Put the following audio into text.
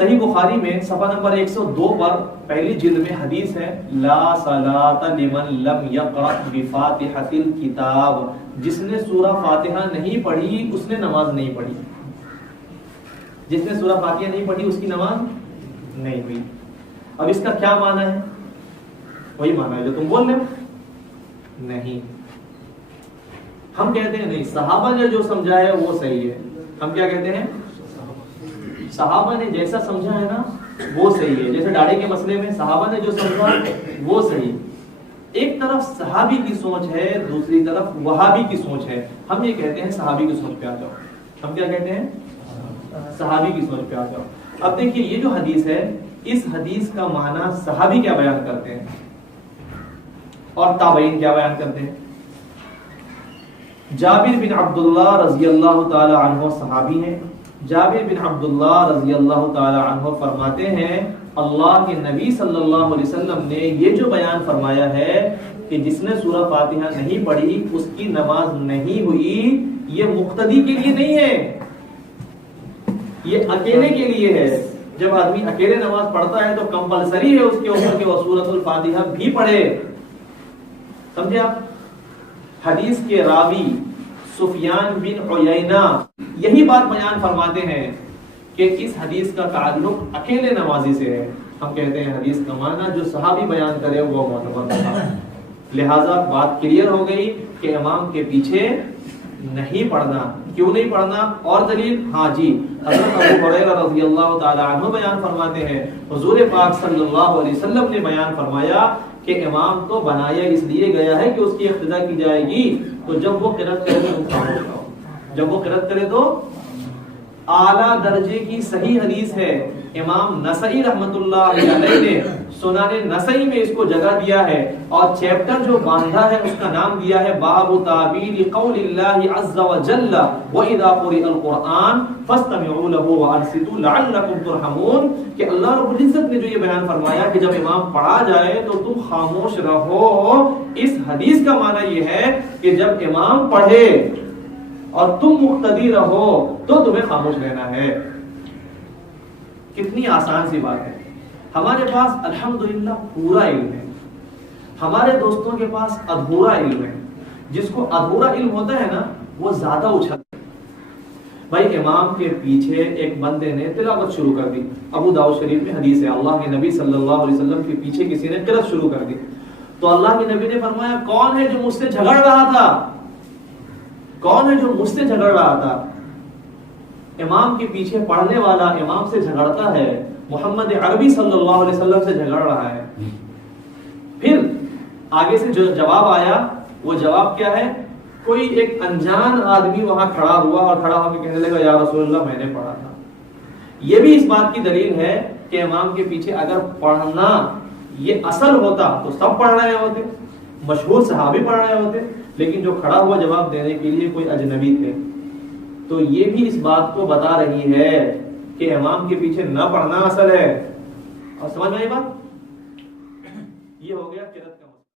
صحیح بخاری میں صفحہ نمبر 102 پر پہلی جلد میں حدیث ہے لا صلاۃ لمن لم یقرأ بفاتحۃ الکتاب، جس نے سورہ فاتحہ نہیں پڑھی اس نے نماز نہیں پڑھی. جس نے سورہ فاتحہ نہیں پڑھی اس کی نماز نہیں ہوئی. اب اس کا کیا معنی ہے؟ وہی معنی ہے جو تم بول رہے ہو. نہیں، ہم کہتے ہیں نہیں، صحابہ نے جو سمجھا ہے وہ صحیح ہے. ہم کیا کہتے ہیں؟ صحابہ نے جیسا سمجھا ہے نا وہ صحیح ہے. جیسے داڑھی کے مسئلے میں صحابہ نے جو سمجھا وہ صحیح. ایک طرف صحابی کی سوچ ہے، دوسری طرف وہابی کی سوچ ہے. ہم یہ کہتے ہیں صحابی کی سوچ پہ آ جاؤ. ہم کیا کہتے ہیں؟ صحابی کی سوچ پہ آ جاؤ. اب دیکھیے یہ جو حدیث ہے، اس حدیث کا معنی صحابی کیا بیان کرتے ہیں اور تابعین کیا بیان کرتے ہیں. جابر بن عبداللہ رضی اللہ تعالی عنہ صحابی ہیں. جابر بن عبداللہ رضی اللہ تعالی عنہ فرماتے ہیں اللہ کے نبی صلی اللہ علیہ وسلم نے یہ جو بیان فرمایا ہے کہ جس نے سورہ فاتحہ نہیں پڑھی اس کی نماز نہیں ہوئی، یہ مقتدی کے لیے نہیں ہے، یہ اکیلے کے لیے ہے. جب آدمی اکیلے نماز پڑھتا ہے تو کمپلسری ہے اس کے اوپر کہ وہ سورۃ الفاتحہ بھی پڑھے. سمجھے آپ؟ حدیث کے راوی سفیان بن عیینہ یہی بات بیان فرماتے ہیں کہ اس حدیث کا تعلق اکیلے نمازی سے ہے. ہم کہتے ہیں حدیث کا معنی جو صحابی بیان کرے وہ معتبر ہے. لہٰذا بات کلیئر ہو گئی کہ امام کے پیچھے نہیں پڑھنا. کیوں نہیں پڑھنا؟ اور دلیل؟ ہاں جی، حضرت ابو ہریرہ رضی اللہ تعالی عنہ بیان فرماتے ہیں حضور پاک صلی اللہ علیہ وسلم نے بیان فرمایا کہ امام تو بنایا اس لیے گیا ہے کہ اس کی اقتدا کی جائے گی، تو جب وہ قرأت کرے تو خاموش رہو. جب وہ قرأت کرے تو اعلیٰ درجے کی صحیح حدیث ہے. امام نسائی رحمۃ اللہ علیہ نے سنن نسائی میں اس کو جگہ دیا ہے اور چیپٹر جو باندھا ہے اس کا نام دیا ہے باب تعبیر قول اللہ عز وجل واذا قرئ القرآن فاستمعوا له وانصتوا لعلكم ترحمون، کہ اللہ رب العزت نے جو یہ بیان فرمایا کہ جب امام پڑھا جائے تو تم خاموش رہو. اس حدیث کا معنی یہ ہے کہ جب امام پڑھے اور تم مقتدی رہو تو تمہیں خاموش رہنا ہے. کتنی آسان سی بات ہے. ہمارے پاس الحمدللہ پورا علم ہے، ہمارے دوستوں کے پاس ادھورا علم ہے. جس کو ادھورا علم ہوتا ہے نا وہ زیادہ اچھلتا ہے. بھائی امام کے پیچھے ایک بندے نے تلاوت شروع کر دی. ابو داؤد شریف میں حدیث ہے اللہ کے نبی صلی اللہ علیہ وسلم کے پیچھے کسی نے قرأت شروع کر دی تو اللہ کے نبی نے فرمایا کون ہے جو مجھ سے جھگڑ رہا تھا؟ کون ہے جو مجھ سے جھگڑ رہا تھا؟ امام کے پیچھے پڑھنے والا امام سے جھگڑتا ہے، محمد عربی صلی اللہ علیہ وسلم سے جھگڑ رہا ہے. پھر آگے سے جو جواب آیا وہ جواب کیا ہے؟ کوئی ایک انجان آدمی وہاں کھڑا ہوا اور کھڑا ہو کے کہنے لگا یا رسول اللہ میں نے پڑھا تھا. یہ بھی اس بات کی دلیل ہے کہ امام کے پیچھے اگر پڑھنا یہ اصل ہوتا تو سب پڑھ رہے ہوتے، مشہور صحابی پڑھ رہے ہوتے، لیکن جو کھڑا ہوا جواب دینے کے لیے کوئی اجنبی تھے. تو یہ بھی اس بات کو بتا رہی ہے کہ امام کے پیچھے نہ پڑھنا اصل ہے. اور سمجھ میں آئی بات؟ یہ ہو گیا.